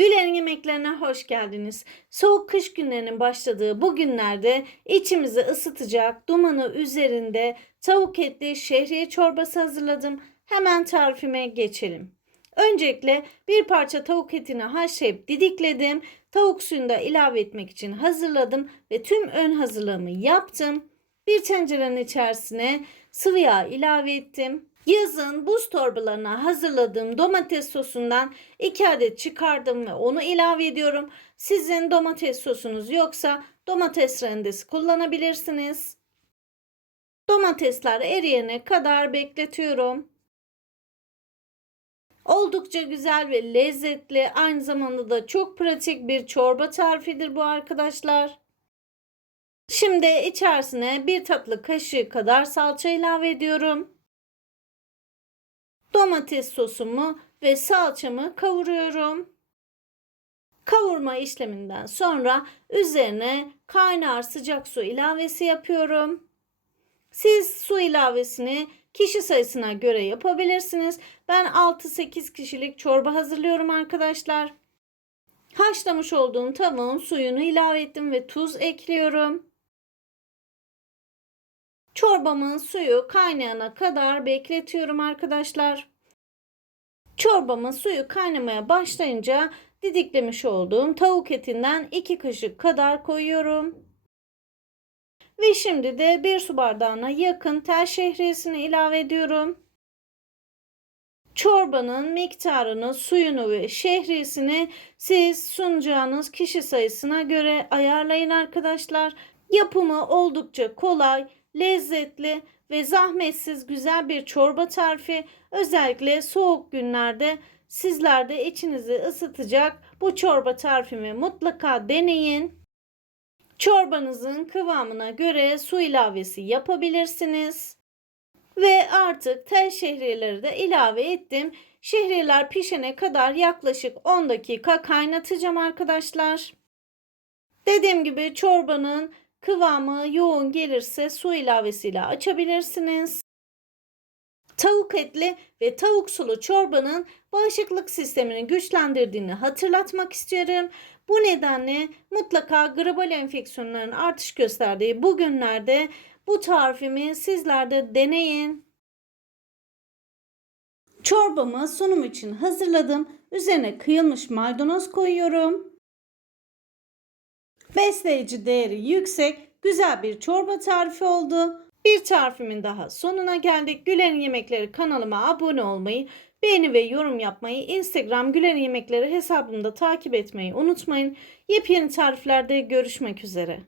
Güler'in yemeklerine hoş geldiniz. Soğuk kış günlerinin başladığı bu günlerde içimizi ısıtacak dumanı üzerinde tavuk etli şehriye çorbası hazırladım. Hemen tarifime geçelim. Öncelikle bir parça tavuk etini haşlayıp didikledim. Tavuk suyunu da ilave etmek için hazırladım ve tüm ön hazırlığımı yaptım. Bir tencerenin içerisine sıvı yağ ilave ettim. Yazın buz torbalarına hazırladığım domates sosundan 2 adet çıkardım ve onu ilave ediyorum. Sizin domates sosunuz yoksa domates rendesi kullanabilirsiniz. Domatesler eriyene kadar bekletiyorum. Oldukça güzel ve lezzetli, aynı zamanda da çok pratik bir çorba tarifidir bu arkadaşlar. Şimdi içerisine bir tatlı kaşığı kadar salça ilave ediyorum. Domates sosumu ve salçamı kavuruyorum. Kavurma işleminden sonra üzerine kaynar sıcak su ilavesi yapıyorum. Siz su ilavesini kişi sayısına göre yapabilirsiniz. Ben 6-8 kişilik çorba hazırlıyorum arkadaşlar. Haşlamış olduğum tavuğun suyunu ilave ettim ve tuz ekliyorum. Çorbamın suyu kaynayana kadar bekletiyorum arkadaşlar. Çorbamın suyu kaynamaya başlayınca didiklemiş olduğum tavuk etinden 2 kaşık kadar koyuyorum. Ve şimdi de bir su bardağına yakın tel şehriyesini ilave ediyorum. Çorbanın miktarını, suyunu ve şehriyesini siz sunacağınız kişi sayısına göre ayarlayın arkadaşlar. Yapımı oldukça kolay, lezzetli ve zahmetsiz güzel bir çorba tarifi. Özellikle soğuk günlerde sizler de içinizi ısıtacak bu çorba tarifimi mutlaka deneyin. Çorbanızın kıvamına göre su ilavesi yapabilirsiniz. Ve artık tel şehriyeleri de ilave ettim. Şehriyeler pişene kadar yaklaşık 10 dakika kaynatacağım arkadaşlar. Dediğim gibi çorbanın kıvamı yoğun gelirse su ilavesiyle açabilirsiniz. Tavuk etli ve tavuk sulu çorbanın bağışıklık sistemini güçlendirdiğini hatırlatmak istiyorum. Bu nedenle mutlaka gribal enfeksiyonların artış gösterdiği bu günlerde bu tarifimi sizler de deneyin. Çorbamı sunum için hazırladım. Üzerine kıyılmış maydanoz koyuyorum. Besleyici değeri yüksek, güzel bir çorba tarifi oldu. Bir tarifimin daha sonuna geldik. Güler'in Yemekleri kanalıma abone olmayı, beğeni ve yorum yapmayı, Instagram Güler'in Yemekleri hesabımda takip etmeyi unutmayın. Yepyeni tariflerde görüşmek üzere.